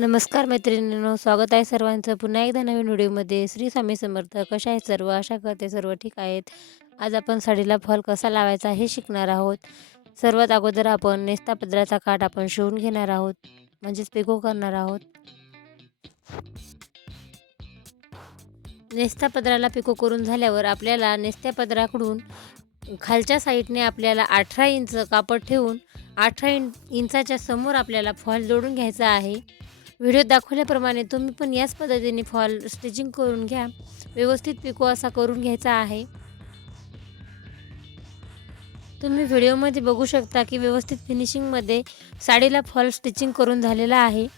नमस्कार मैत्रिणींनो, स्वागत आहे सर्वांचं पुन्हा एकदा नवीन व्हिडिओमध्ये. श्री स्वामी समर्थ. कशा आहेत सर्व? आशा करते सर्व ठीक आहेत. आज आपण साडीला फॉल कसा लावायचा हे शिकणार आहोत. सर्वात अगोदर आपण नेस्ता पदराचा काठ आपण शिवून घेणार आहोत, म्हणजेच पिको करणार आहोत. नेस्ता पदराला पिको करून झाल्यावर आपल्याला नेस्त्या पदराकडून खालच्या साईडने आपल्याला 18 इंच कापड ठेवून 18 इंचाच्या समोर आपल्याला फॉल जोडून घ्यायचा आहे. व्हिडिओत दाखवल्याप्रमाणे तुम्ही पण याच पद्धतीने फॉल स्टिचिंग करून घ्या. व्यवस्थित पिको असा करून घ्यायचा आहे. तुम्ही व्हिडिओमध्ये बघू शकता की व्यवस्थित फिनिशिंगमध्ये साडीला फॉल स्टिचिंग करून झालेला आहे.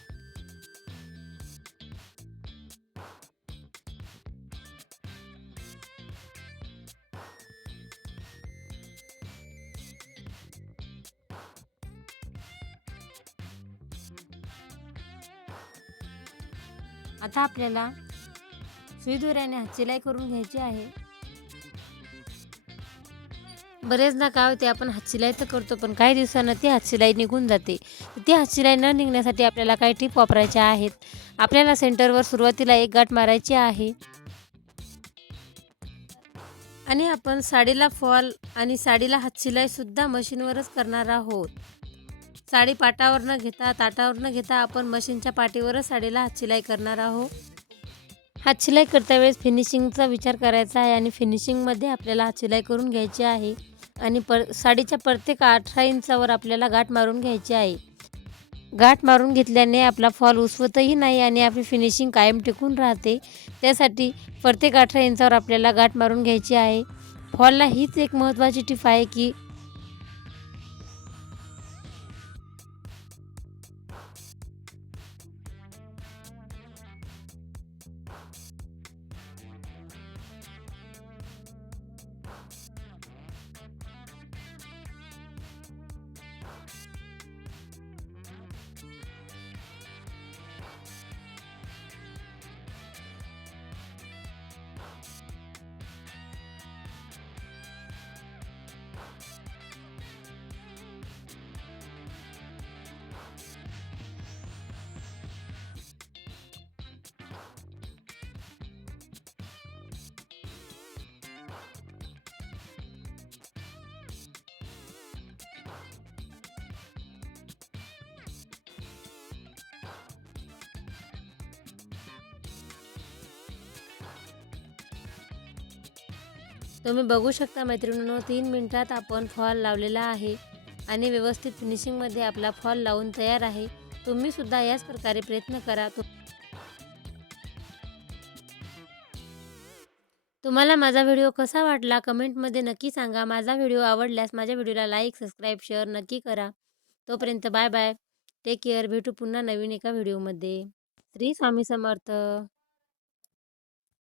आता आपल्याला सुई दोऱ्याने हातशिलाई करून घ्यायची आहे. बरेचदा काय होते, आपण हातशिलाई तर करतो पण काही दिवसांना ती हातशिलाई निघून जाते. ती हातशिलाई न निघण्यासाठी आपल्याला काही टिप वापरायच्या आहेत. आपल्याला सेंटरवर सुरुवातीला एक गाठ मारायची आहे आणि आपण साडीला फॉल आणि साडीला हातशिलाईसुद्धा मशीनवरच करणार आहोत. साडी पाटावर न घेता, ताटावर न घेता आपण मशीनच्या पाठीवरच साडीला हातशिलाई करणार आहोत. हातशिलाई करता वेळेस फिनिशिंगचा विचार करायचा आहे आणि फिनिशिंगमध्ये आपल्याला हातशिलाई करून घ्यायची आहे आणि साडीच्या प्रत्येक 18 इंचावर आपल्याला गाठ मारून घ्यायची आहे. गाठ मारून घेतल्याने आपला फॉल उसवतही नाही आणि आपली फिनिशिंग कायम टिकून राहते. त्यासाठी प्रत्येक 18 इंचावर आपल्याला गाठ मारून घ्यायची आहे. फॉलला हीच एक महत्त्वाची टिप आहे की तुम्ही बघू शकता मैत्रिणींनो, 3 मिनिटात आपण फॉल लावलेला आहे आणि व्यवस्थित फिनिशिंगमध्ये आपला फॉल लावून तयार आहे. तुम्हीसुद्धा याच प्रकारे प्रयत्न करा. तुम्हाला माझा व्हिडिओ कसा वाटला कमेंटमध्ये नक्की सांगा. माझा व्हिडिओ आवडल्यास माझ्या व्हिडिओला लाईक, सबस्क्राईब, शेअर नक्की करा. तोपर्यंत बाय बाय. Take care. भेटू पुन्हा नवीन एका व्हिडिओमध्ये. श्री स्वामी समर्थ.